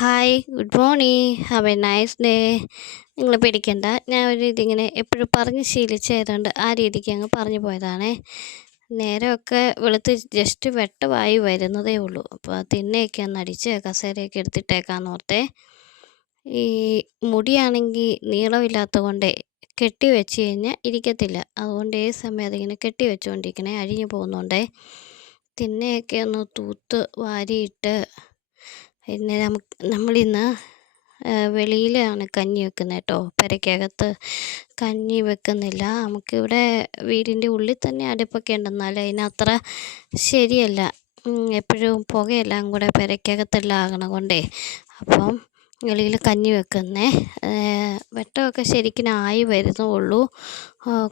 Hi, good morning. Have A nice day. നിങ്ങൾ പേടിക്കണ്ട. ഞാൻ ഒരു ഇതിങ്ങനെ എപ്പോഴും പറഞ്ഞ് ശീലിച്ചതായതുകൊണ്ട് ആ രീതിക്ക് അങ്ങ് പറഞ്ഞു പോയതാണേ. നേരമൊക്കെ വെളുത്ത് ജസ്റ്റ് വെട്ടമായി വരുന്നതേ ഉള്ളൂ. അപ്പോൾ തിണ്ണയൊക്കെ ഒന്ന് അടിച്ച് കസേരയൊക്കെ എടുത്തിട്ടേക്കാന്ന് ഓർത്തേ. ഈ മുടിയാണെങ്കിൽ നീളമില്ലാത്ത കൊണ്ടേ കെട്ടി വെച്ച് കഴിഞ്ഞാൽ ഇരിക്കത്തില്ല. അതുകൊണ്ട് ഏത് സമയം അതിങ്ങനെ കെട്ടി വെച്ചുകൊണ്ടിരിക്കണേ, അഴിഞ്ഞു പോകുന്നുണ്ടേ. തിണ്ണയൊക്കെ ഒന്ന് തൂത്ത് വാരിയിട്ട് പിന്നെ നമ്മളിന്ന് വെളിയിലാണ് കഞ്ഞി വെക്കുന്നത് കേട്ടോ. പെരയ്ക്കകത്ത് കഞ്ഞി വെക്കുന്നില്ല. നമുക്കിവിടെ വീടിൻ്റെ ഉള്ളിൽ തന്നെ അടുപ്പൊക്കെ ഉണ്ട്, എന്നാലും അതിനത്ര ശരിയല്ല. എപ്പോഴും പുകയെല്ലാം കൂടെ പെരയ്ക്കകത്തെല്ലാം ആകണ കൊണ്ടേ അപ്പം വെളിയിൽ കഞ്ഞി വെക്കുന്നേ. വെട്ടമൊക്കെ ശരിക്കും ആയി വരുന്നുള്ളൂ.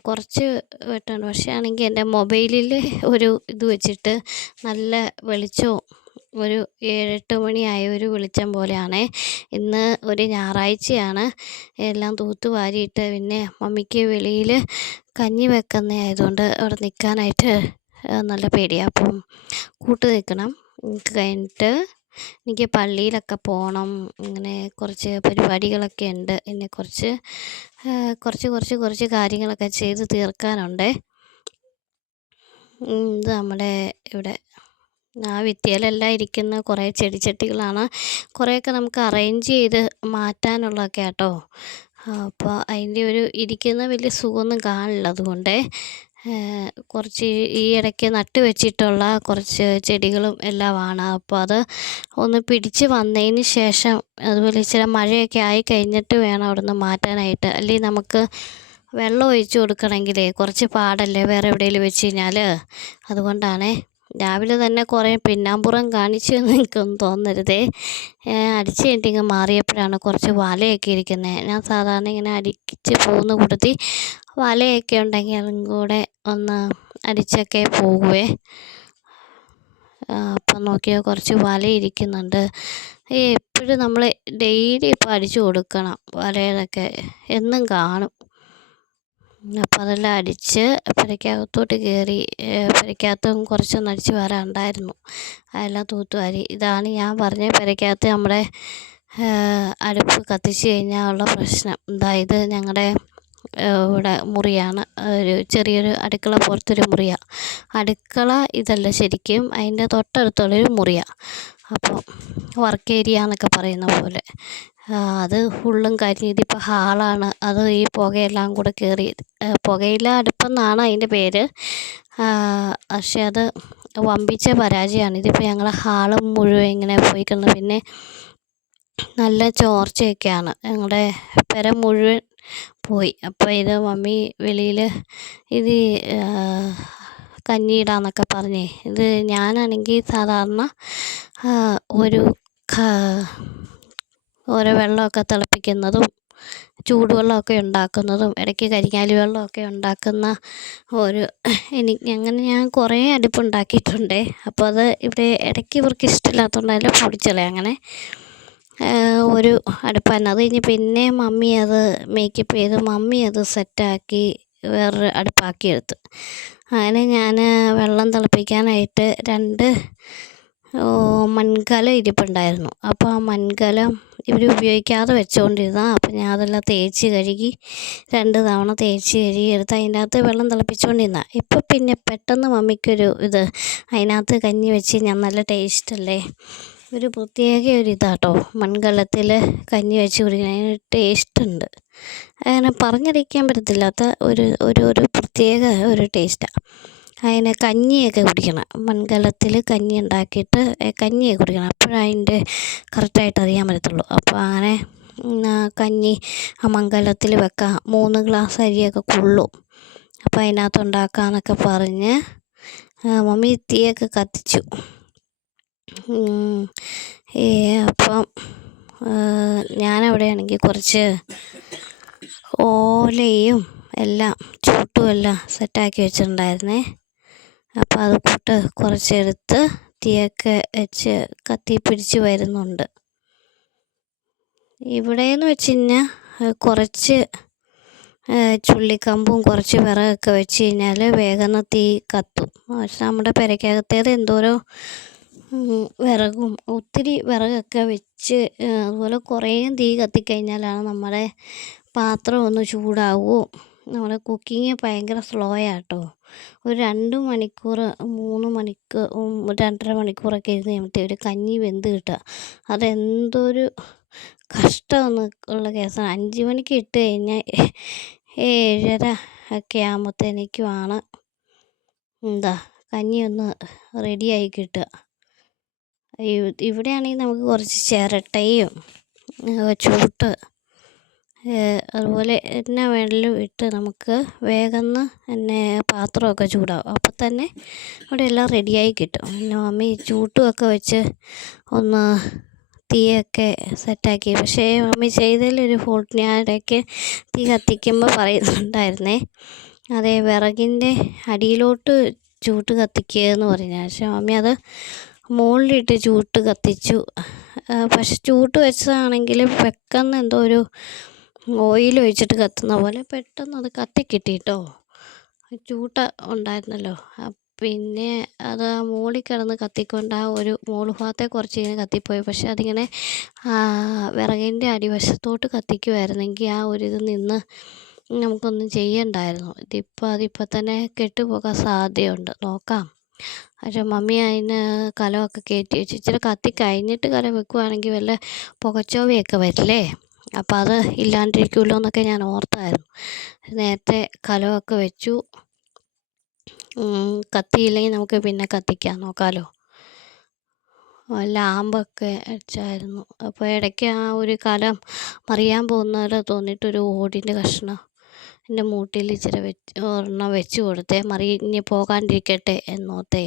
കുറച്ച് വെട്ടമുണ്ട്. പക്ഷേ ആണെങ്കിൽ എൻ്റെ മൊബൈലിൽ ഒരു ഇത് വെച്ചിട്ട് നല്ല വെളിച്ചവും ഒരു 7-8 മണിയായ ഒരു വെളിച്ചം പോലെയാണേ. ഇന്ന് ഒരു ഞായറാഴ്ചയാണ്. എല്ലാം തൂത്ത് വാരിയിട്ട് പിന്നെ മമ്മിക്ക് വെളിയിൽ കഞ്ഞി വെക്കുന്ന ആയതുകൊണ്ട് അവിടെ നിൽക്കാനായിട്ട് നല്ല പേടിയാണ്. അപ്പം കൂട്ട് നിൽക്കണം. കഴിഞ്ഞിട്ട് എനിക്ക് പള്ളിയിലൊക്കെ പോകണം. ഇങ്ങനെ കുറച്ച് പരിപാടികളൊക്കെ ഉണ്ട്. പിന്നെ കുറച്ച് കാര്യങ്ങളൊക്കെ ചെയ്ത് തീർക്കാനുണ്ട്. ഇത് നമ്മുടെ ഇവിടെ ആ ഭിത്തിയിലെല്ലാം ഇരിക്കുന്ന കുറേ ചെടിച്ചട്ടികളാണ്. കുറേയൊക്കെ നമുക്ക് അറേഞ്ച് ചെയ്ത് മാറ്റാനുള്ളതൊക്കെ കേട്ടോ. അപ്പോൾ അതിൻ്റെ ഒരു ഇരിക്കുന്ന വലിയ സുഖമൊന്നും കാണില്ല. അതുകൊണ്ട് കുറച്ച് ഈ ഇടയ്ക്ക് നട്ട് വെച്ചിട്ടുള്ള കുറച്ച് ചെടികളും എല്ലാമാണ്. അപ്പോൾ അത് ഒന്ന് പിടിച്ച് വന്നതിന് ശേഷം, അതുപോലെ ഇച്ചിരി മഴയൊക്കെ ആയി കഴിഞ്ഞിട്ട് വേണം അവിടെ നിന്ന് മാറ്റാനായിട്ട്. അല്ലെങ്കിൽ നമുക്ക് വെള്ളം ഒഴിച്ച് കൊടുക്കണമെങ്കിലേ കുറച്ച് പാടല്ലേ വേറെ എവിടെയെങ്കിലും വെച്ച് കഴിഞ്ഞാൽ. അതുകൊണ്ടാണേ രാവിലെ തന്നെ കുറേ പിന്നാമ്പുറം കാണിച്ചു എന്ന് എനിക്കൊന്നും തോന്നരുതേ. അടിച്ച് കഴിഞ്ഞിട്ട് മാറിയപ്പോഴാണ് കുറച്ച് വലയൊക്കെ ഇരിക്കുന്നത്. ഞാൻ സാധാരണ ഇങ്ങനെ അടിച്ച് പോകുന്ന കൂട്ടത്തിൽ വലയൊക്കെ ഉണ്ടെങ്കിൽ അതും കൂടെ ഒന്ന് അടിച്ചൊക്കെ പോകുവേ. അപ്പം നോക്കിയാൽ കുറച്ച് വല ഇരിക്കുന്നുണ്ട്. എപ്പോഴും നമ്മൾ ഡെയിലി ഇപ്പോൾ അടിച്ചു കൊടുക്കണം. വലയിലൊക്കെ എന്നും കാണും. അപ്പോൾ അതെല്ലാം അടിച്ച് പെരയ്ക്കകത്തോട്ട് കയറി. പെരയ്ക്കകത്തും കുറച്ചൊന്നും അടിച്ച് വരാനുണ്ടായിരുന്നു. അതെല്ലാം തൂത്തുവാരി. ഇതാണ് ഞാൻ പറഞ്ഞ പെരയ്ക്കകത്ത് നമ്മുടെ അടുപ്പ് കത്തിച്ച് കഴിഞ്ഞാൽ ഉള്ള പ്രശ്നം. ഇത് ഞങ്ങളുടെ ഇവിടെ മുറിയാണ്. ഒരു ചെറിയൊരു അടുക്കള പോലത്തൊരു മുറിയാണ്. അടുക്കള ഇതല്ല ശരിക്കും, അതിൻ്റെ തൊട്ടടുത്തുള്ളൊരു മുറിയാണ്. അപ്പോൾ വർക്ക് ഏരിയ എന്നൊക്കെ പറയുന്ന പോലെ അത് ഫുള്ളും കരിഞ്ഞ്. ഇതിപ്പോൾ ഹാളാണ്. അത് ഈ പുകയെല്ലാം കൂടെ കയറി. പുകയില അടുപ്പെന്നാണ് അതിൻ്റെ പേര്. പക്ഷേ അത് വമ്പിച്ച പരാജയമാണ്. ഇതിപ്പോൾ ഞങ്ങൾ ഹാള് മുഴുവൻ ഇങ്ങനെ പോയി കിടന്നു. പിന്നെ നല്ല ചോർച്ചയൊക്കെയാണ്. ഞങ്ങളുടെ പെര മുഴുവൻ പോയി. അപ്പോൾ ഇത് മമ്മി വെളിയിൽ ഇത് കഞ്ഞിയിടാന്നൊക്കെ പറഞ്ഞേ. ഇത് ഞാനാണെങ്കിൽ സാധാരണ ഓരോ വെള്ളമൊക്കെ തിളപ്പിക്കുന്നതും ചൂടുവെള്ളമൊക്കെ ഉണ്ടാക്കുന്നതും ഇടയ്ക്ക് കരിങ്ങാലി വെള്ളമൊക്കെ ഉണ്ടാക്കുന്ന അങ്ങനെ ഞാൻ കുറേ അടുപ്പുണ്ടാക്കിയിട്ടുണ്ടേ. അപ്പോൾ അത് ഇവിടെ ഇടയ്ക്ക് ഇവർക്ക് ഇഷ്ടമില്ലാത്തതുകൊണ്ട് അതിൽ പൊടിച്ചളയും. അങ്ങനെ ഒരു അടുപ്പായിരുന്നു. അത് കഴിഞ്ഞ് പിന്നെ മമ്മി അത് മേക്കപ്പ് ചെയ്ത് മമ്മി അത് സെറ്റാക്കി വേറൊരു അടുപ്പാക്കിയെടുത്ത്. അങ്ങനെ ഞാൻ വെള്ളം തിളപ്പിക്കാനായിട്ട് 2 മൺകലം ഇരിപ്പുണ്ടായിരുന്നു. അപ്പോൾ ആ മൺകലം ഇവർ ഉപയോഗിക്കാതെ വെച്ചുകൊണ്ടിരുന്നതാണ്. അപ്പോൾ ഞാൻ അതെല്ലാം തേച്ച് കഴുകി 2 തവണ തേച്ച് കഴുകി എടുത്ത് അതിൻ്റെ അകത്ത് വെള്ളം തിളപ്പിച്ചുകൊണ്ടിരുന്ന. ഇപ്പോൾ പിന്നെ പെട്ടെന്ന് മമ്മിക്കൊരു ഇത്, അതിനകത്ത് കഞ്ഞി വെച്ച് ഞാൻ നല്ല ടേസ്റ്റല്ലേ. ഒരു പ്രത്യേക ഒരു ഇതാട്ടോ മൺകലത്തിൽ കഞ്ഞി വെച്ച് കുടിക്കുന്നതിന് ടേസ്റ്റുണ്ട്. അങ്ങനെ പറഞ്ഞറിയിക്കാൻ പറ്റത്തില്ലാത്ത ഒരു പ്രത്യേക ഒരു ടേസ്റ്റാണ്. അതിനെ കഞ്ഞിയൊക്കെ കുടിക്കണം. മൺകലത്തിൽ കഞ്ഞി ഉണ്ടാക്കിയിട്ട് കഞ്ഞിയൊക്കെ കുടിക്കണം. അപ്പോഴതിൻ്റെ കറക്റ്റായിട്ട് അറിയാൻ പറ്റത്തുള്ളൂ. അപ്പോൾ അങ്ങനെ കഞ്ഞി ആ മൺകലത്തിൽ വെക്കാം. 3 ഗ്ലാസ് അരിയൊക്കെ കൊള്ളും. അപ്പോൾ അതിനകത്ത് ഉണ്ടാക്കാമെന്നൊക്കെ പറഞ്ഞ് മമ്മി തീയൊക്കെ കത്തിച്ചു. അപ്പം ഞാനവിടെയാണെങ്കിൽ കുറച്ച് ഓലയും എല്ലാം ചൂട്ടും എല്ലാം സെറ്റാക്കി വെച്ചിട്ടുണ്ടായിരുന്നേ. അപ്പോൾ അത് കൂട്ട് കുറച്ചെടുത്ത് തീയൊക്കെ വെച്ച് കത്തി പിടിച്ച് വരുന്നുണ്ട്. ഇവിടെയെന്ന് വെച്ച് കഴിഞ്ഞാൽ കുറച്ച് ചുള്ളിക്കമ്പും കുറച്ച് വിറകൊക്കെ വെച്ച് കഴിഞ്ഞാൽ വേഗം തീ കത്തും. പക്ഷെ നമ്മുടെ പെരയ്ക്കകത്തേത് എന്തോരോ വിറകും ഒത്തിരി വിറകൊക്കെ വെച്ച് അതുപോലെ കുറേ തീ കത്തിക്കഴിഞ്ഞാലാണ് നമ്മുടെ പാത്രം ഒന്ന് ചൂടാവുകയോ. നമ്മുടെ കുക്കിങ് ഭയങ്കര സ്ലോ ആട്ടോ. ഒരു 2 മണിക്കൂർ 3 മണിക്കൂർ 2.5 മണിക്കൂറൊക്കെ ഇരുന്ന് കഴിയുമ്പോഴത്തേക്കും ഒരു കഞ്ഞി വെന്ത് കിട്ടുക. അതെന്തൊരു കഷ്ടമെന്ന് ഉള്ള കേസാണ്. 5 മണിക്ക് ഇട്ട് കഴിഞ്ഞാൽ 7:30 ഒക്കെ ആകുമ്പോഴത്തേക്കുമാണ് കഞ്ഞി ഒന്ന് റെഡിയായി കിട്ടുക. ഇവിടെയാണെങ്കിൽ നമുക്ക് കുറച്ച് ചിരട്ടയും ചൂട്ട് അതുപോലെ എന്നാ വേണമെങ്കിലും ഇട്ട് നമുക്ക് വേഗം തന്നെ പാത്രമൊക്കെ ചൂടാവും. അപ്പം തന്നെ ഇവിടെ എല്ലാം റെഡിയായി കിട്ടും. പിന്നെ മമ്മി ചൂട്ടുമൊക്കെ വെച്ച് ഒന്ന് തീയൊക്കെ സെറ്റാക്കി. പക്ഷേ മമ്മി ചെയ്തതിലൊരു ഫോൾട്ട് ഞാൻ ഇടയ്ക്ക് തീ കത്തിക്കുമ്പോൾ പറയുന്നുണ്ടായിരുന്നേ. അതേ വിറകിൻ്റെ അടിയിലോട്ട് ചൂട്ട് കത്തിക്കുക എന്ന് പറഞ്ഞു. പക്ഷേ മമ്മി അത് മുകളിലിട്ട് ചൂട്ട് കത്തിച്ചു. പക്ഷെ ചൂട്ട് വെച്ചതാണെങ്കിൽ പെട്ടെന്ന് എന്തോ ഒരു ഓയിൽ ഒഴിച്ചിട്ട് കത്തുന്ന പോലെ പെട്ടെന്ന് അത് കത്തിക്കിട്ടി കേട്ടോ. ചൂട്ട ഉണ്ടായിരുന്നല്ലോ. പിന്നെ അത് ആ മുകളിൽ കിടന്ന് കത്തിക്കൊണ്ട് ആ ഒരു മുകൾ ഭാഗത്തെ കുറച്ച് ഇങ്ങനെ കത്തിപ്പോയി. പക്ഷെ അതിങ്ങനെ വിറകിൻ്റെ അടിവശത്തോട്ട് കത്തിക്കുമായിരുന്നെങ്കിൽ ആ ഒരിത് നിന്ന് നമുക്കൊന്നും ചെയ്യണ്ടായിരുന്നു. അതിപ്പോൾ തന്നെ കെട്ടുപോകാൻ സാധ്യതയുണ്ട്. നോക്കാം. പക്ഷേ മമ്മി അതിന് കലമൊക്കെ കയറ്റി വെച്ച് ഇച്ചിരി കത്തി കഴിഞ്ഞിട്ട് കലം വെക്കുവാണെങ്കിൽ വല്ല പുകച്ചോവയൊക്കെ വരില്ലേ. അപ്പം അത് ഇല്ലാണ്ടിരിക്കുമല്ലോ എന്നൊക്കെ ഞാൻ ഓർത്തായിരുന്നു. നേരത്തെ കലമൊക്കെ വെച്ചു. കത്തിയില്ലെങ്കിൽ നമുക്ക് പിന്നെ കത്തിക്കാം, നോക്കാമല്ലോ. ലാമ്പൊക്കെ വെച്ചായിരുന്നു. അപ്പോൾ ഇടയ്ക്ക് ആ ഒരു കലം മറിയാൻ പോകുന്നവരെ തോന്നിയിട്ടൊരു ഓടിൻ്റെ കഷ്ണം എൻ്റെ മൂട്ടിൽ ഇച്ചിരി ഒരെണ്ണം വെച്ച് കൊടുത്തേ, മറിഞ്ഞ് പോകാണ്ടിരിക്കട്ടെ എന്നോർത്തേ.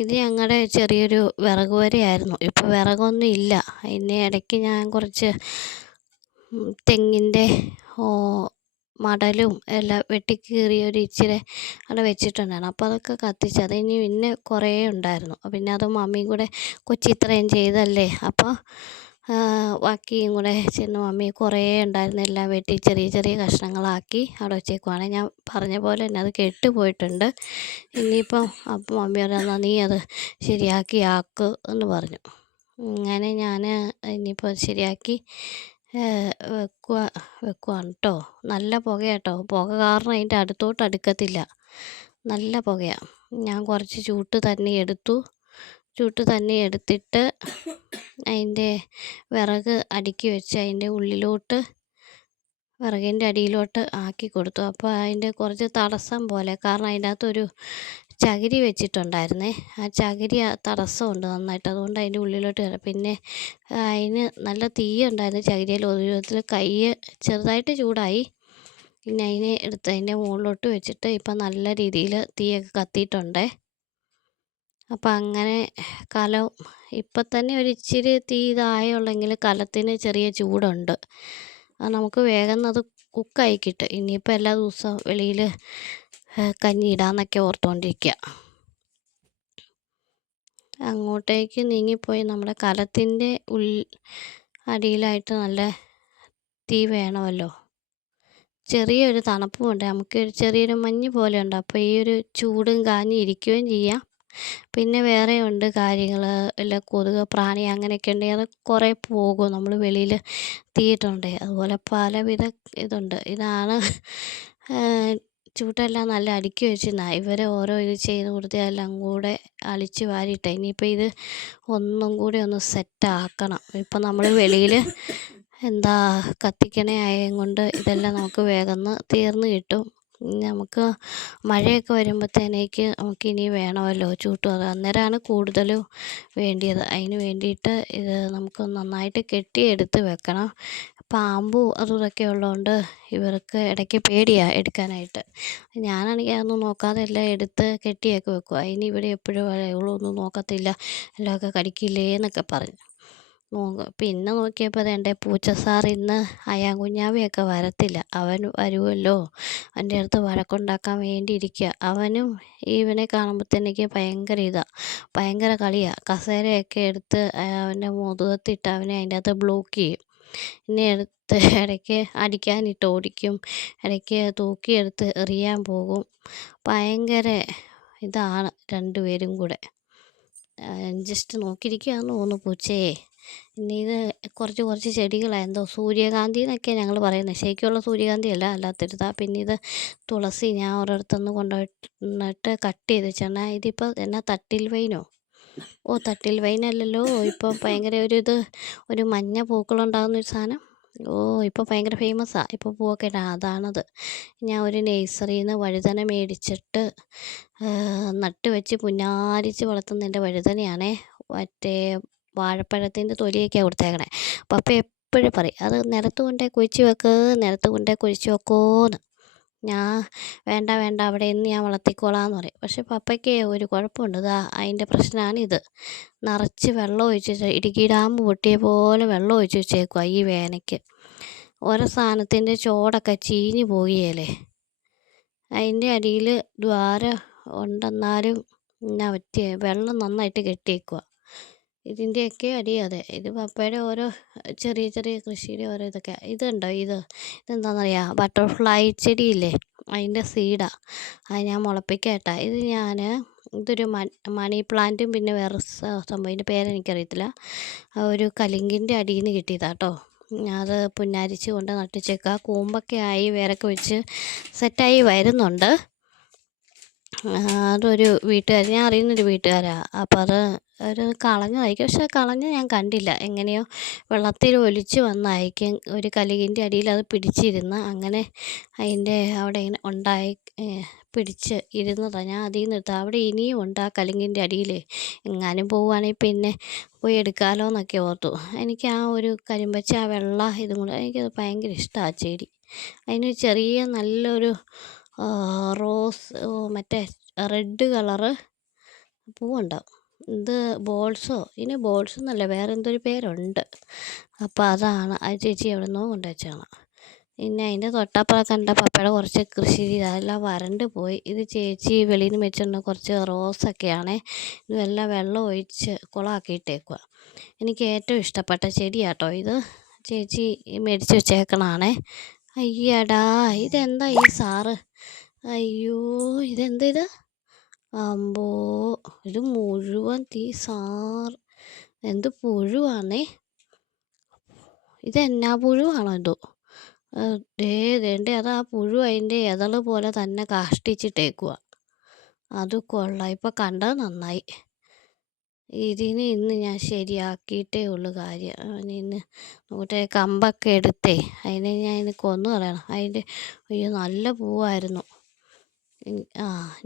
ഇത് ഞങ്ങളുടെ ചെറിയൊരു വിറക് വരയായിരുന്നു. ഇപ്പോൾ വിറകൊന്നും ഇല്ല. അതിന് ഇടയ്ക്ക് ഞാൻ കുറച്ച് തെങ്ങിൻ്റെ മടലും എല്ലാം വെട്ടിക്കീറി ഒരു ഇച്ചിരി അവിടെ വെച്ചിട്ടുണ്ടായിരുന്നു. അപ്പോൾ അതൊക്കെ കത്തിച്ച് അതിന് പിന്നെ കുറേ ഉണ്ടായിരുന്നു. പിന്നെ അത് മമ്മിയും കൂടെ ഇത്രയും ചെയ്തല്ലേ, അപ്പോൾ ബാക്കിയും കൂടെ ചെന്ന് മമ്മി കുറേ ഉണ്ടായിരുന്നു എല്ലാം വെട്ടി ചെറിയ ചെറിയ കഷ്ണങ്ങളാക്കി അവിടെ വെച്ചേക്കുവാണ്. ഞാൻ പറഞ്ഞ പോലെ തന്നെ അത് കെട്ടുപോയിട്ടുണ്ട്. ഇനിയിപ്പം അപ്പം മമ്മി പറഞ്ഞാൽ നീ അത് ശരിയാക്കി ആക്ക് എന്ന് പറഞ്ഞു. അങ്ങനെ ഞാൻ ഇനിയിപ്പോൾ ശരിയാക്കി വെക്കുവാണ് കേട്ടോ. നല്ല പുകയാട്ടോ. പുക കാരണം അതിൻ്റെ അടുത്തോട്ട് അടുക്കത്തില്ല. നല്ല പുകയാണ്. ഞാൻ കുറച്ച് ചൂട്ട് തന്നെ എടുത്തിട്ട് അതിൻ്റെ വിറക് അടുക്കി വെച്ച് അതിൻ്റെ ഉള്ളിലോട്ട് വിറകിൻ്റെ അടിയിലോട്ട് ആക്കി കൊടുത്തു. അപ്പോൾ അതിൻ്റെ കുറച്ച് തടസ്സം പോലെ, കാരണം അതിൻ്റെ അകത്തൊരു ചകിരി വെച്ചിട്ടുണ്ടായിരുന്നേ. ആ ചകിരി തടസ്സമുണ്ട് നന്നായിട്ട്. അതുകൊണ്ട് അതിൻ്റെ ഉള്ളിലോട്ട് കയറാം. പിന്നെ അതിന് നല്ല തീയുണ്ടായിരുന്നു ചകിരിയിൽ. ഒരു വിധത്തിൽ കൈ ചെറുതായിട്ട് ചൂടായി. പിന്നെ അതിനെ എടുത്ത് അതിൻ്റെ മുകളിലോട്ട് വെച്ചിട്ട് ഇപ്പം നല്ല രീതിയിൽ തീയൊക്കെ കത്തിയിട്ടുണ്ട്. അപ്പം അങ്ങനെ കലം ഇപ്പം തന്നെ ഒരു ഇച്ചിരി തീ ഇതായുള്ളെങ്കിൽ കലത്തിന് ചെറിയ ചൂടുണ്ട്. നമുക്ക് വേഗം അത് കുക്കായി കിട്ടും. ഇനിയിപ്പോൾ എല്ലാ ദിവസവും വെളിയിൽ കഞ്ഞി ഇടാമെന്നൊക്കെ ഓർത്തുകൊണ്ടിരിക്കുക. അങ്ങോട്ടേക്ക് നീങ്ങിപ്പോയി നമ്മുടെ കലത്തിൻ്റെ അടിയിലായിട്ട് നല്ല തീ വേണമല്ലോ. ചെറിയൊരു തണുപ്പുമുണ്ട്. നമുക്ക് ചെറിയൊരു മഞ്ഞ് പോലെ ഉണ്ട്. അപ്പോൾ ഈ ഒരു ചൂടും കാഞ്ഞ് ഇരിക്കുകയും ചെയ്യാം. പിന്നെ വേറെ ഉണ്ട് കാര്യങ്ങൾ, വല്ല കൊതുക് പ്രാണി അങ്ങനെയൊക്കെ ഉണ്ടെങ്കിൽ അത് കുറേ പോകും നമ്മൾ വെളിയിൽ തീയിട്ടുണ്ടെങ്കിൽ. അതുപോലെ പലവിധ ഇതുണ്ട്. ഇതാണ് ചൂട്ടെല്ലാം നല്ല അടുക്കി വെച്ചിരുന്നാൽ ഇവർ ഓരോ ഇത് ചെയ്ത് കൊടുത്ത് എല്ലാം കൂടെ അളിച്ച് വാരിയിട്ട് ഇനിയിപ്പോൾ ഇത് ഒന്നും കൂടി ഒന്ന് സെറ്റാക്കണം. ഇപ്പം നമ്മൾ വെളിയിൽ കത്തിക്കണ ആയത് കൊണ്ട് ഇതെല്ലാം നമുക്ക് വേഗം തീർന്ന് കിട്ടും. നമുക്ക് മഴയൊക്കെ വരുമ്പോഴത്തേക്ക് നമുക്കിനി വേണമല്ലോ ചൂട്ട്. അത് അന്നേരമാണ് കൂടുതലും വേണ്ടിയത്. അതിന് വേണ്ടിയിട്ട് ഇത് നമുക്ക് നന്നായിട്ട് കെട്ടിയെടുത്ത് വെക്കണം. പാമ്പും അതും ഇതൊക്കെ ഉള്ളതുകൊണ്ട് ഇവർക്ക് ഇടയ്ക്ക് പേടിയാണ് എടുക്കാനായിട്ട്. ഞാനാണെങ്കിൽ അതൊന്നും നോക്കാതെ എല്ലാം എടുത്ത് കെട്ടിയൊക്കെ വെക്കും. അതിന് ഇവിടെ എപ്പോഴും ഇവളൊന്നും നോക്കത്തില്ല, എല്ലാമൊക്കെ കടിക്കില്ലേ എന്നൊക്കെ പറഞ്ഞു. പിന്നെ നോക്കിയപ്പോൾ എൻ്റെ പൂച്ച സാർ ഇന്ന് അയാൻ കുഞ്ഞാവയൊക്കെ വരത്തില്ല. അവൻ വരുമല്ലോ, അവൻ്റെ അടുത്ത് വഴക്കുണ്ടാക്കാൻ വേണ്ടിയിരിക്കുക. അവനും ഇവനെ കാണുമ്പോഴത്തേക്ക് ഭയങ്കര കളിയാണ്. കസേരയൊക്കെ എടുത്ത് അവൻ്റെ മുതുകത്തിട്ട് അവനെ അതിൻ്റെ അകത്ത് ബ്ലോക്ക് ചെയ്യും. എന്നെ എടുത്ത് ഇടയ്ക്ക് അടിക്കാനിട്ട് ഓടിക്കും, ഇടയ്ക്ക് തൂക്കിയെടുത്ത് എറിയാൻ പോകും. ഭയങ്കര ഇതാണ് രണ്ടുപേരും കൂടെ. ജസ്റ്റ് നോക്കിയിരിക്കുകയാണെന്ന് തോന്നുന്നു പൂച്ചയെ. ഇനി ഇത് കുറച്ച് ചെടികളാണ്, എന്തോ സൂര്യകാന്തി എന്നൊക്കെയാണ് ഞങ്ങൾ പറയുന്നത്. ശരിക്കുള്ള സൂര്യകാന്തി അല്ല, അല്ലാത്തൊരുതാ. പിന്നെ ഇത് തുളസി ഞാൻ ഓരോരുത്തന്ന് കൊണ്ടുപോയിട്ട് കട്ട് ചെയ്ത് വെച്ചാണ്. ഇതിപ്പോൾ എന്നാ തട്ടിൽ വൈനോ? ഓ, തട്ടിൽ വൈനല്ലല്ലോ, ഇപ്പം ഭയങ്കര ഒരു മഞ്ഞ പൂക്കളുണ്ടാകുന്നൊരു സാധനം. ഓ, ഇപ്പോൾ ഭയങ്കര ഫേമസാണ്, ഇപ്പോൾ പൂവൊക്കെ ഇടാം. അതാണത്. ഞാൻ ഒരു നഴ്സറിയിൽ നിന്ന് വഴുതന മേടിച്ചിട്ട് നട്ട് വെച്ച് പുന്നാരിച്ച് വളർത്തുന്നതിൻ്റെ വഴുതനയാണേ. മറ്റേ വാഴപ്പഴത്തിൻ്റെ തൊലിയൊക്കെയാണ് കൊടുത്തേക്കണേ. പപ്പ എപ്പോഴും പറയും, അത് നിലത്ത് കൊണ്ടേ കുഴിച്ച് വെക്കോന്ന്. ഞാൻ വേണ്ട അവിടെ നിന്ന് ഞാൻ വളർത്തിക്കോളാന്ന് പറയും. പക്ഷെ പപ്പയ്ക്ക് ഒരു കുഴപ്പമുണ്ട്, അതിൻ്റെ പ്രശ്നമാണിത്. നിറച്ച് വെള്ളം ഒഴിച്ച് ഇടുക്കി ഡാം പൊട്ടിയ പോലെ വെള്ളം ഒഴിച്ച് വെച്ചേക്കുക ഈ വേനയ്ക്ക്. ഓരോ സാധനത്തിൻ്റെ ചോടൊക്കെ ചീഞ്ഞ് പോവുകയല്ലേ. അതിൻ്റെ അടിയിൽ ദ്വാരം ഉണ്ടെന്നാലും എന്നാ പറ്റിയ വെള്ളം നന്നായിട്ട് കെട്ടിയേക്കുക. ഇതിൻ്റെയൊക്കെ അടി അതെ. ഇത് പപ്പയുടെ ഓരോ ചെറിയ കൃഷിയുടെ ഓരോ ഇതൊക്കെ. ഇതുണ്ടോ, ഇതെന്താണെന്നറിയാം, ബട്ടർഫ്ലൈ ചെടിയില്ലേ, അതിൻ്റെ സീഡാണ്. അത് ഞാൻ മുളപ്പിക്കട്ടാ. ഇതൊരു മണി പ്ലാന്റും പിന്നെ വേറെ സംഭവം, ഇതിൻ്റെ പേരെനിക്കറിയത്തില്ല. ഒരു കലിങ്കിൻ്റെ അടിയിൽ നിന്ന് കിട്ടിയതാട്ടോ. അത് പുന്നാരിച്ച് കൊണ്ട് നട്ടിച്ചേക്കുക. കൂമ്പൊക്കെ ആയി വേരൊക്കെ വെച്ച് സെറ്റായി വരുന്നുണ്ട്. അതൊരു വീട്ടുകാർ, ഞാൻ അറിയുന്നൊരു വീട്ടുകാരാണ്. അപ്പോൾ അവർ കളഞ്ഞതായിരിക്കും. പക്ഷെ കളഞ്ഞ് ഞാൻ കണ്ടില്ല, എങ്ങനെയോ വെള്ളത്തിൽ ഒലിച്ച് വന്നായിരിക്കും. ഒരു കലുകിൻ്റെ അടിയിൽ അത് പിടിച്ചിരുന്ന് അങ്ങനെ അതിൻ്റെ അവിടെ ഇങ്ങനെ ഉണ്ടായി പിടിച്ച് ഇരുന്നതാണ്. ഞാൻ അതിൽ നിന്ന് എടുത്തത്. അവിടെ ഇനിയും ഉണ്ട് ആ കലുങ്കിൻ്റെ അടിയിൽ. എങ്ങാനും പോവുകയാണെങ്കിൽ പിന്നെ പോയി എടുക്കാമല്ലോ എന്നൊക്കെ ഓർത്തു. എനിക്ക് ആ ഒരു കരിമ്പച്ച ആ വെള്ള ഇതും കൂടെ എനിക്കത് ഭയങ്കര ഇഷ്ടമാണ് ആ ചെടി. അതിന് ചെറിയ നല്ലൊരു റോസ് മറ്റേ റെഡ് കളറ് പൂവുണ്ടാവും. ഇത് ഇതിന് ബോൾസ് എന്നല്ല, വേറെ എന്തൊരു പേരുണ്ട്. അപ്പോൾ അതാണ് ആ ചേച്ചി എവിടെ നിന്നോ കൊണ്ടുവച്ചാണ്. പിന്നെ അതിൻ്റെ തൊട്ടപ്പുറം കണ്ട പപ്പയുടെ കുറച്ച് കൃഷി അതെല്ലാം വരണ്ട് പോയി. ഇത് ചേച്ചി വെളിയിൽ നിന്ന് വെച്ചിട്ടുണ്ട് കുറച്ച് റോസൊക്കെയാണേ. ഇതെല്ലാം വെള്ളം ഒഴിച്ച് കുളമാക്കിയിട്ടേക്കുക. എനിക്ക് ഏറ്റവും ഇഷ്ടപ്പെട്ട ചെടിയാട്ടോ ഇത്. ചേച്ചി മേടിച്ച് വെച്ചേക്കണാണേ. അയ്യടാ, ഇതെന്താ ഈ സാറ്? അയ്യോ, ഇത് അമ്പോ, ഇത് മുഴുവൻ എന്ത് പുഴുവാണേ. ഇതെന്നാ പുഴുവാണോ എന്തോ. ദേണ്ടേ, അതാ പുഴു അതിൻ്റെ ഇതള് പോലെ തന്നെ കാഷ്ടിച്ചിട്ടേക്കുക. അത് കൊള്ളാം, ഇപ്പം കണ്ടത് നന്നായി. ഇന്ന് ഞാൻ ശരിയാക്കിയിട്ടേ ഉള്ളൂ കാര്യം. ഇന്ന് നോട്ടെ കമ്പൊക്കെ എടുത്തേ അതിനെ ഞാൻ കൊന്നു കളയണം. അയ്യോ, നല്ല പൂവായിരുന്നു.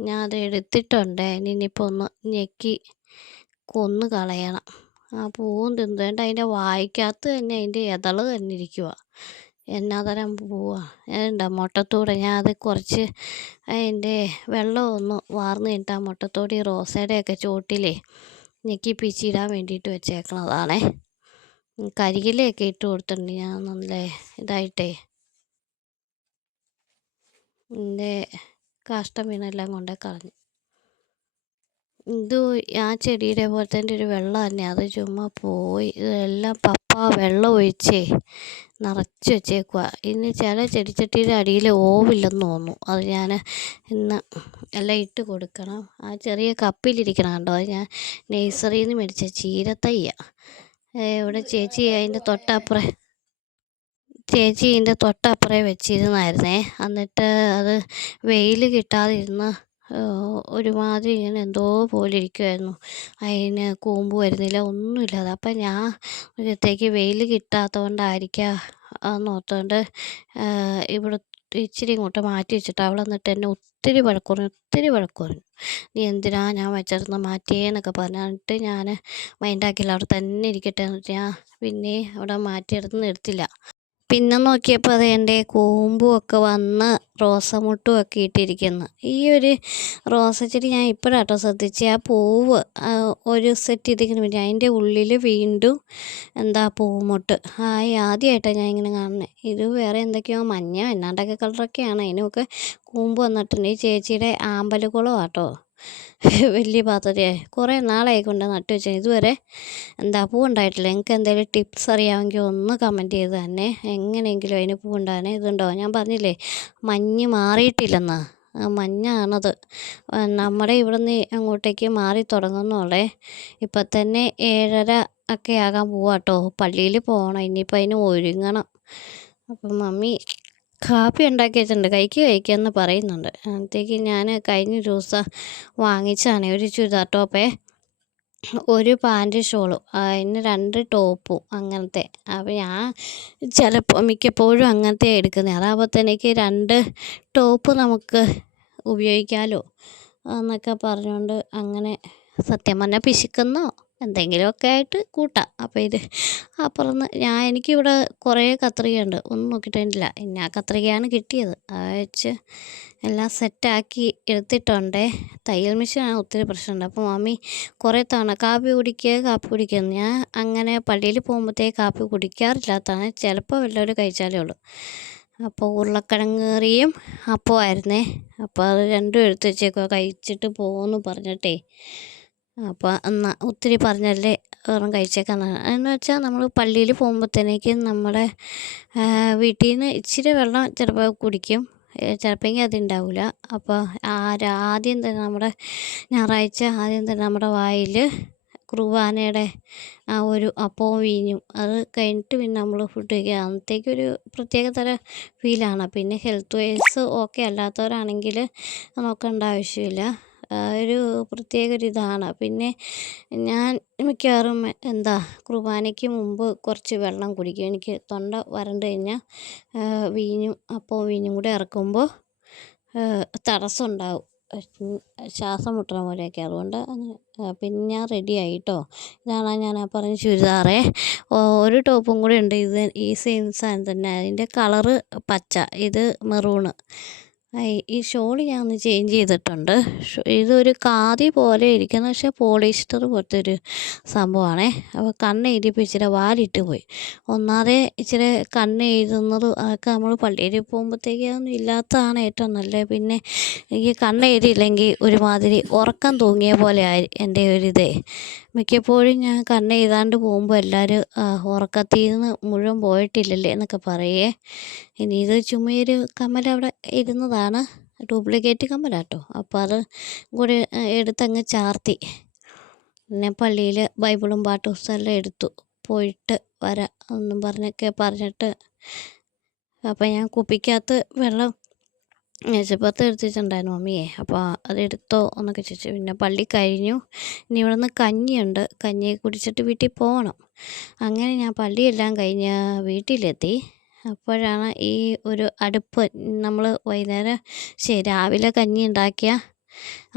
ഞാൻ അത് എടുത്തിട്ടുണ്ട്. ഇനിയിപ്പോൾ ഒന്ന് ഞെക്കി കൊന്നു കളയണം. ആ പൂവും തിന്നേണ്ട, അതിൻ്റെ വായിക്കകത്ത് തന്നെ അതിൻ്റെ ഇതള് തന്നെ ഇരിക്കുക. എന്നാ തരം പൂവാ ഏണ്ട മുട്ടത്തൂടെ. ഞാൻ അത് കുറച്ച് അതിൻ്റെ വെള്ളം ഒന്ന് വാർന്ന് കഴിഞ്ഞിട്ട് ആ മുട്ടത്തോട് ഈ റോസയുടെയൊക്കെ ചോട്ടിലേ ഞെക്കി പിച്ചിടാൻ വേണ്ടിയിട്ട് വെച്ചേക്കണതാണേ. കരികിലൊക്കെ ഇട്ട് കൊടുത്തിട്ടുണ്ട് ഞാൻ നല്ല ഇതായിട്ടേ. എൻ്റെ കാഷ്ടം വീണെല്ലാം കൊണ്ടേ കളഞ്ഞു. ആ ചെടിയുടെ പോലെ തന്നെ ഒരു വെള്ളം തന്നെ, അത് ചുമ്മാ പോയി. ഇതെല്ലാം പപ്പ വെള്ളം ഒഴിച്ചേ നിറച്ച് വെച്ചേക്കുക. ഇനി ചില ചെടിച്ചട്ടിയുടെ അടിയിൽ ഓവില്ലെന്ന് തോന്നുന്നു. അത് ഞാൻ ഇന്ന് എല്ലാം ഇട്ട് കൊടുക്കണം. ആ ചെറിയ കപ്പിലിരിക്കണം കണ്ടോ, അത് ഞാൻ നഴ്സറിയിൽ നിന്ന് മേടിച്ച ചീരത്തയ്യാണ്. ഇവിടെ ചേച്ചി ഇതിൻ്റെ തൊട്ടപ്പുറേ വെച്ചിരുന്നായിരുന്നേ. എന്നിട്ട് അത് വെയിൽ കിട്ടാതിരുന്ന് ഒരുമാതിരി ഇങ്ങനെ എന്തോ പോലെ ഇരിക്കുമായിരുന്നു. അതിന് കൂമ്പ് വരുന്നില്ല, ഒന്നുമില്ലാതെ. അപ്പം ഞാൻ ഇവിടത്തേക്ക് വെയിൽ കിട്ടാത്തതുകൊണ്ടായിരിക്കാം എന്നോർത്തുകൊണ്ട് ഇവിടെ ഇച്ചിരി ഇങ്ങോട്ട് മാറ്റി വെച്ചിട്ട് അവൾ എന്നിട്ട് എന്നെ ഒത്തിരി വഴക്ക് പറഞ്ഞു. നീ എന്തിനാ ഞാൻ വെച്ചിരുന്ന് മാറ്റിയേന്നൊക്കെ പറഞ്ഞിട്ട് ഞാൻ മൈൻഡാക്കിയില്ല, അവിടെ തന്നെ ഇരിക്കട്ടെ എന്നിട്ട് ഞാൻ പിന്നെ അവിടെ മാറ്റിയെടുത്തൊന്നും എടുത്തില്ല. പിന്നെ നോക്കിയപ്പോൾ അത് എൻ്റെ കൂമ്പും ഒക്കെ വന്ന് റോസമുട്ടും ഒക്കെ ഇട്ടിരിക്കുന്നു. ഈ ഒരു റോസച്ചെടി ഞാൻ ഇപ്പോഴാട്ടോ ശ്രദ്ധിച്ച്. ആ പൂവ് ഒരു സെറ്റ് ചെയ്തിരിക്കുന്ന പിന്നെ അതിൻ്റെ ഉള്ളിൽ വീണ്ടും പൂമുട്ട്. ആദ്യമായിട്ടാണ് ഞാൻ ഇങ്ങനെ കാണുന്നത്. ഇത് വേറെ എന്തൊക്കെയോ മഞ്ഞ എന്നാണ്ടൊക്കെ കളറൊക്കെയാണ്. അതിനൊക്കെ കൂമ്പ് വന്നിട്ടുണ്ട്. ഈ ചേച്ചിയുടെ ആമ്പലുകുളമാട്ടോ വലിയ പാത്രത്തിൽ കുറേ നാളായി കൊണ്ട് നട്ട് വെച്ചാൽ ഇതുവരെ പൂവുണ്ടായിട്ടില്ല. നിങ്ങൾക്ക് എന്തെങ്കിലും ടിപ്സ് അറിയാമെങ്കിൽ ഒന്ന് കമൻറ്റ് ചെയ്ത് തന്നെ. എങ്ങനെയെങ്കിലും അതിന് പൂവുണ്ടാകാനേ. ഇതുണ്ടോ, ഞാൻ പറഞ്ഞില്ലേ മഞ്ഞ് മാറിയിട്ടില്ലെന്ന്. മഞ്ഞാണത്. നമ്മുടെ ഇവിടുന്ന് അങ്ങോട്ടേക്ക് മാറി തുടങ്ങുന്നുള്ളേ. ഇപ്പം തന്നെ 7:30 ഒക്കെ ആകാൻ പോവാട്ടോ. പള്ളിയിൽ പോകണം, ഇനിയിപ്പോൾ അതിന് ഒരുങ്ങണം. അപ്പം മമ്മി കാപ്പി ഉണ്ടാക്കി വെച്ചിട്ടുണ്ട്, കഴിക്കാമെന്ന് പറയുന്നുണ്ട്. അന്നത്തേക്ക് ഞാൻ കഴിഞ്ഞ ദിവസം വാങ്ങിച്ചതാണ് ഒരു ചുരിദാർ ടോപ്പേ, ഒരു പാൻറ്റ് ഷോളും, അതിന് 2 ടോപ്പും അങ്ങനത്തെ. അപ്പോൾ ഞാൻ ചിലപ്പോൾ മിക്കപ്പോഴും അങ്ങനത്തെ എടുക്കുന്നത്. അതാകുമ്പോഴത്തേക്ക് 2 ടോപ്പ് നമുക്ക് ഉപയോഗിക്കാമല്ലോ എന്നൊക്കെ പറഞ്ഞുകൊണ്ട് അങ്ങനെ സത്യം പറഞ്ഞാൽ പിശുക്കെന്നോ എന്തെങ്കിലുമൊക്കെ ആയിട്ട് കൂട്ടാം. അപ്പോൾ ഇത് അപ്പുറന്ന് എനിക്കിവിടെ കുറേ കത്രികയുണ്ട്, ഒന്നും നോക്കിയിട്ടില്ല. ഇനി ആ കത്രികയാണ് കിട്ടിയത്, അത് വെച്ച് എല്ലാം സെറ്റാക്കി എടുത്തിട്ടുണ്ടേ. തയ്യൽ മെഷീനാണ് ഒത്തിരി പ്രശ്നമുണ്ട്. അപ്പോൾ മമ്മി കുറേ തവണ കാപ്പി കുടിക്കുക. ഞാൻ അങ്ങനെ പള്ളിയിൽ പോകുമ്പോഴത്തേക്ക് കാപ്പി കുടിക്കാറില്ലാത്തതാണ്, ചിലപ്പോൾ വല്ലവരും കഴിച്ചാലേ ഉള്ളൂ. അപ്പോൾ ഉരുളക്കിഴങ്ങ് കറിയും അപ്പമായിരുന്നേ. അപ്പോൾ അത് രണ്ടും എടുത്ത് വെച്ചേക്കുക, കഴിച്ചിട്ട് പോകുമെന്ന് പറഞ്ഞിട്ടേ. അപ്പോൾ എന്നാൽ ഒത്തിരി പറഞ്ഞല്ലേ ഒരെണ്ണം കഴിച്ചേക്കാന്നാണ്. എന്ന് വെച്ചാൽ നമ്മൾ പള്ളിയിൽ പോകുമ്പോഴത്തേക്കും നമ്മുടെ വീട്ടിൽ നിന്ന് ഇച്ചിരി വെള്ളം ചിലപ്പോൾ കുടിക്കും, ചിലപ്പോൾ അതുണ്ടാവില്ല. അപ്പോൾ ആദ്യം തന്നെ നമ്മുടെ ഞായറാഴ്ച ആദ്യം തന്നെ നമ്മുടെ വായിൽ കുർബാനയുടെ ആ ഒരു അപ്പവും വീഞ്ഞും, അത് കഴിഞ്ഞിട്ട് പിന്നെ നമ്മൾ ഫുഡ് കഴിക്കുക. അന്നത്തേക്കൊരു പ്രത്യേക തരം ഫീലാണ്. പിന്നെ ഹെൽത്ത് വൈസ് ഓക്കെ അല്ലാത്തവരാണെങ്കിൽ നോക്കേണ്ട ആവശ്യമില്ല, ഒരു പ്രത്യേക ഒരിതാണ്. പിന്നെ ഞാൻ മിക്കവാറും കുർബാനയ്ക്ക് മുമ്പ് കുറച്ച് വെള്ളം കുടിക്കും. എനിക്ക് തൊണ്ട വരണ്ട് കഴിഞ്ഞാൽ അപ്പവും വീഞ്ഞും കൂടെ ഇറക്കുമ്പോൾ തടസ്സം ഉണ്ടാവും, ശ്വാസം മുട്ടണ പോലെയൊക്കെ. അതുകൊണ്ട് അങ്ങനെ പിന്നെ ഞാൻ റെഡിയായി കേട്ടോ. ഇതാണ് ഞാൻ പറഞ്ഞ ചുരിദാറേ. ഒരു ടോപ്പും കൂടെ ഉണ്ട്, ഇത് ഈ സെയിം സാധനം തന്നെ, അതിൻ്റെ കളറ് പച്ച, ഇത് മെറൂണ്. ഈ ഷോൾ ഞാൻ ഒന്ന് ചേഞ്ച് ചെയ്തിട്ടുണ്ട്. ഇതൊരു ഖാദി പോലെ ഇരിക്കുന്ന, പക്ഷേ പോളിസ്റ്റർ പോലത്തെ ഒരു സംഭവമാണേ. അപ്പോൾ കണ്ണെഴുതിയപ്പോൾ ഇച്ചിരി വാലിട്ട് പോയി. ഒന്നാമതേ ഇച്ചിരി കണ്ണെഴുതുന്നത് അതൊക്കെ നമ്മൾ പള്ളിയിൽ പോകുമ്പോഴത്തേക്ക് അതൊന്നും ഇല്ലാത്തതാണ് ഏറ്റവും നല്ലത്. പിന്നെ എനിക്ക് കണ്ണെഴുതിയില്ലെങ്കിൽ ഒരുമാതിരി ഉറക്കം തൂങ്ങിയ പോലെ ആയി എൻ്റെ ഒരിതേ. മിക്കപ്പോഴും ഞാൻ കണ്ണെഴുതാണ്ട് പോകുമ്പോൾ എല്ലാവരും ഉറക്കത്തിൽ നിന്ന് മുഴുവൻ പോയിട്ടില്ലല്ലേ എന്നൊക്കെ പറയേ. ഇനി ഇത് ചുമ്മാ കമ്മലവിടെ ഇരുന്നതാണ്, ഡ്യൂപ്ലിക്കേറ്റ് കമ്മലാട്ടോ. അപ്പോൾ അത് കൂടി എടുത്തങ്ങ് ചാർത്തി. പിന്നെ പള്ളിയിൽ ബൈബിളും പാട്ട് പുസ്തകമെല്ലാം എടുത്തു, പോയിട്ട് വരാം എന്നും പറഞ്ഞിട്ട്. അപ്പോൾ ഞാൻ കുപ്പിക്കകത്ത് വെള്ളം മേശപ്പുറത്ത് എടുത്തിട്ടുണ്ടായിരുന്നു മമ്മിയെ. അപ്പോൾ അതെടുത്തോ എന്നൊക്കെ ചോദിച്ചു. പിന്നെ പള്ളി കഴിഞ്ഞു, ഇനി ഇവിടെ നിന്ന് കഞ്ഞിയുണ്ട്, കഞ്ഞി കുടിച്ചിട്ട് വീട്ടിൽ പോകണം. അങ്ങനെ ഞാൻ പള്ളിയെല്ലാം കഴിഞ്ഞ് വീട്ടിലെത്തി. അപ്പോഴാണ് ഈ ഒരു അടുപ്പ് നമ്മൾ വൈകുന്നേരം രാവിലെ കഞ്ഞി ഉണ്ടാക്കിയ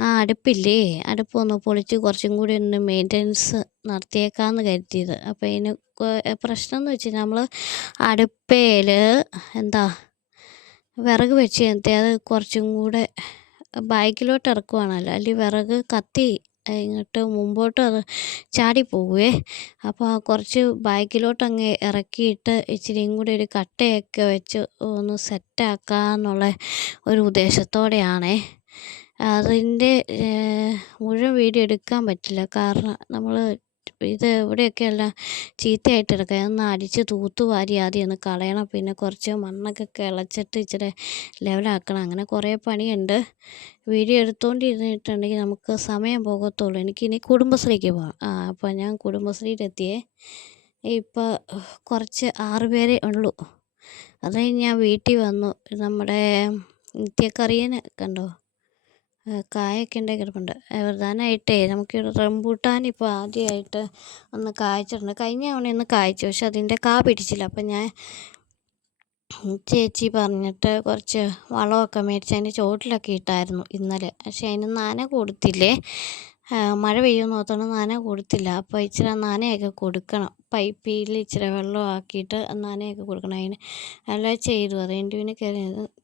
ആ അടുപ്പില്ലേ, അടുപ്പൊന്ന് പൊളിച്ച് കുറച്ചും കൂടി ഒന്ന് മെയിൻ്റനൻസ് നടത്തിയേക്കാമെന്ന് കരുതിയത്. അപ്പോൾ ഇതിന് പ്രശ്നം എന്ന് വെച്ചാൽ നമ്മൾ അടുപ്പേൽ വിറക് വെച്ച് കഴിഞ്ഞാൽ അത് കുറച്ചും കൂടെ ബാക്കിലോട്ട് ഇറക്കുവാണല്ലോ, അല്ലെങ്കിൽ വിറക് കത്തി ഇങ്ങോട്ട് മുമ്പോട്ട് അത് ചാടിപ്പോകുവേ. അപ്പോൾ കുറച്ച് ബാക്കിലോട്ട് അങ്ങ് ഇറക്കിയിട്ട് ഇച്ചിരിയും കൂടി ഒരു കട്ടയൊക്കെ വെച്ച് ഒന്ന് സെറ്റാക്കാന്നുള്ള ഒരു ഉദ്ദേശത്തോടെയാണേ. അതിൻ്റെ മുഴുവൻ വീഡിയോ എടുക്കാൻ പറ്റില്ല, കാരണം നമ്മൾ ഇത് ഇവിടെയൊക്കെയെല്ലാം ചീത്തയായിട്ട് എടുക്കുക. ഒന്ന് അടിച്ച് തൂത്തുവാരി ആദ്യം ഒന്ന് കളയണം, പിന്നെ കുറച്ച് മണ്ണൊക്കെ കിളച്ചിട്ട് ഇച്ചിരി ലെവലാക്കണം. അങ്ങനെ കുറേ പണിയുണ്ട്. വീഡിയോ എടുത്തുകൊണ്ടിരുന്നിട്ടുണ്ടെങ്കിൽ നമുക്ക് സമയം പോകത്തുള്ളൂ. എനിക്കിനി കുടുംബശ്രീക്ക് പോകാം. അപ്പോൾ ഞാൻ കുടുംബശ്രീയിലെത്തിയേ. ഇപ്പോൾ കുറച്ച് 6 പേരേ ഉള്ളൂ. അത് കഴിഞ്ഞ് ഞാൻ വീട്ടിൽ വന്നു. നമ്മുടെ നിത്യക്കറിയനെ കണ്ടോ, കായൊക്കെ ഉണ്ടായി കിടപ്പുണ്ട്. പ്രധാനമായിട്ടേ നമുക്ക് റംബൂട്ടാൻ ഇപ്പോൾ ആദ്യമായിട്ട് ഒന്ന് കായ്ച്ചിട്ടുണ്ട്. കഴിഞ്ഞ തവണ കായ്ച്ചു, പക്ഷെ അതിൻ്റെ കാ പിടിച്ചില്ല. അപ്പം ഞാൻ ചേച്ചി പറഞ്ഞിട്ട് കുറച്ച് വളമൊക്കെ മേടിച്ച് അതിൻ്റെ ചോട്ടിലൊക്കെ ഇട്ടായിരുന്നു ഇന്നലെ. പക്ഷെ അതിന് നന കൊടുത്തില്ലേ, മഴ പെയ്യുമെന്ന് ഓർത്തോണ്ട് നന കൊടുത്തില്ല. അപ്പോൾ ഇച്ചിരി നനയൊക്കെ കൊടുക്കണം, പൈപ്പിൽ ഇച്ചിരി വെള്ളം ആക്കിയിട്ട് നനയൊക്കെ കൊടുക്കണം. അതിന് എല്ലാം ചെയ്തു. അത് എൻ്റെ കയറി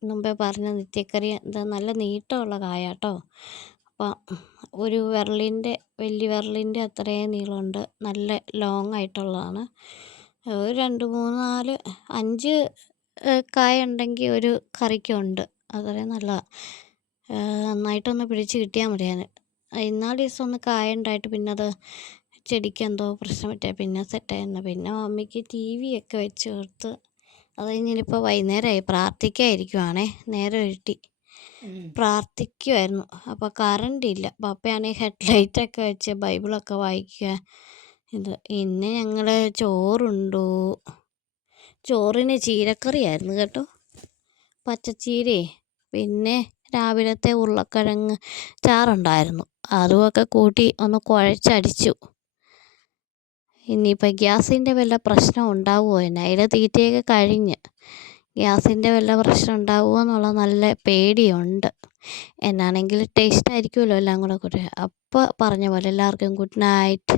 മുമ്പേ പറഞ്ഞ നിത്യക്കറി നല്ല നീട്ടമുള്ള കായാട്ടോ. അപ്പം ഒരു വലിയ വിരലിൻ്റെ അത്രയും നീളമുണ്ട്, നല്ല ലോങ് ആയിട്ടുള്ളതാണ്. ഒരു 2, 3, 4, 5 കായ ഉണ്ടെങ്കിൽ ഒരു കറിക്കുണ്ട്, അത്രയും നല്ലതാണ്. നന്നായിട്ടൊന്ന് പിടിച്ച് കിട്ടിയാൽ മതിയാണ്. ഇന്നാല് ദിവസം ഒന്ന് കായ ഉണ്ടായിട്ട് പിന്നെ അത് ചെടിക്ക് എന്തോ പ്രശ്നം പറ്റിയ പിന്നെ സെറ്റായിരുന്നു. പിന്നെ മമ്മിക്ക് TV ഒക്കെ വെച്ച് കൊടുത്ത് അത് കഴിഞ്ഞിപ്പോൾ വൈകുന്നേരമായി, പ്രാർത്ഥിക്കാതിരിക്കുവാണേ, നേരെ ഇരുട്ടി. പ്രാർത്ഥിക്കുമായിരുന്നു. അപ്പോൾ കറണ്ടില്ല. പപ്പയാണെങ്കിൽ ഹെഡ്ലൈറ്റൊക്കെ വെച്ച് ബൈബിളൊക്കെ വായിക്കുക. ഇന്ന് ഞങ്ങൾ ചോറുണ്ടു. ചോറിന് ചീരക്കറിയായിരുന്നു കേട്ടോ, പച്ചച്ചീരയെ. പിന്നെ രാവിലത്തെ ഉരുളക്കിഴങ്ങ് ചാറുണ്ടായിരുന്നു, അതുമൊക്കെ കൂട്ടി ഒന്ന് കുഴച്ചടിച്ചു. ഇനിയിപ്പോൾ ഗ്യാസിൻ്റെ വല്ല പ്രശ്നം ഉണ്ടാവുമോ എന്നെ, അതിലെ തീറ്റയൊക്കെ കഴിഞ്ഞ് ഗ്യാസിൻ്റെ വല്ല പ്രശ്നം ഉണ്ടാവുമോ എന്നുള്ള നല്ല പേടിയുണ്ട്. എന്നാണെങ്കിൽ ടേസ്റ്റ് ആയിരിക്കുമല്ലോ എല്ലാം കൂടെ കൂട്ടി. അപ്പോൾ പറഞ്ഞ പോലെ എല്ലാവർക്കും ഗുഡ് നൈറ്റ്.